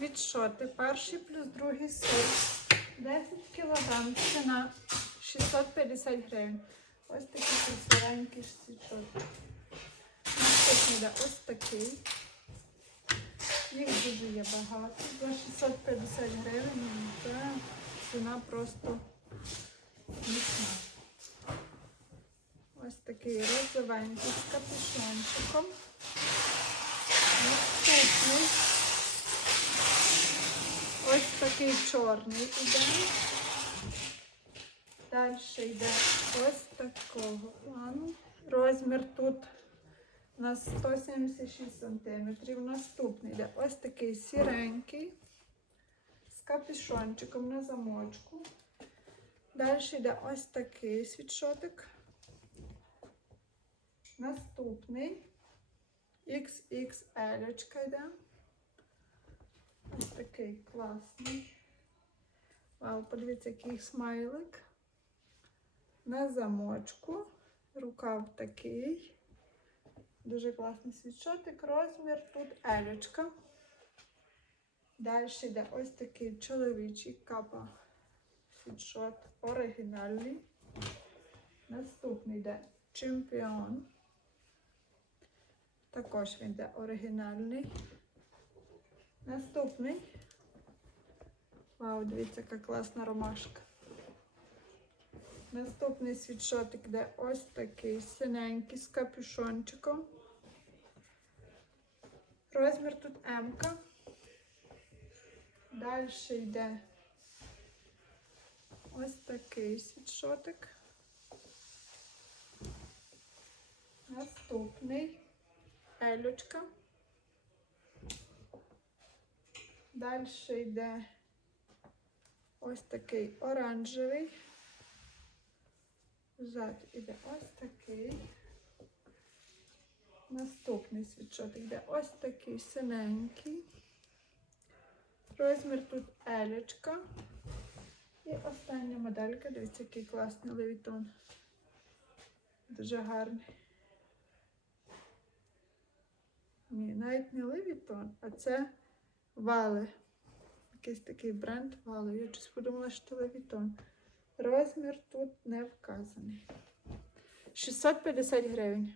Світшоти. Перший плюс другий сорт. 10 кг. Ціна 650 гривень. Ось такі красивенькі світшоти. Наступний йде ось такий. Їх дуже є багато. За 650 гривень. Це ціна просто міцна. Ось такий розовенький з капюшончиком. Наступний. Такий чорний іде. Далі йде ось такого плану. Розмір тут на 176 см. Наступний йде ось такий сіренький з капюшончиком на замочку. Далі йде ось такий світшотик. Наступний XXL йде. Такий класний. Вау, подивіться, який смайлик. На замочку. Рукав такий. Дуже класний світшотик. Розмір тут елечка. Далі йде ось такий чоловічий капа світшот оригінальний. Наступний йде чемпіон. Також він йде оригінальний. Наступний. Вау, дивіться, яка класна ромашка. Наступний світшотик йде ось такий синенький з капюшончиком. Розмір тут М. -ка. Далі йде ось такий світшотик. Наступний елючка. Далі йде ось такий оранжевий. Зад іде ось такий. Наступний світшотик йде ось такий синенький. Розмір тут елечка. І остання моделька, дивіться, який класний левітон. Дуже гарний. Ні, навіть не левітон, а це вали. Якийсь такий бренд валу. Я щось подумала, що телевітон. Розмір тут не вказаний. 650 гривень.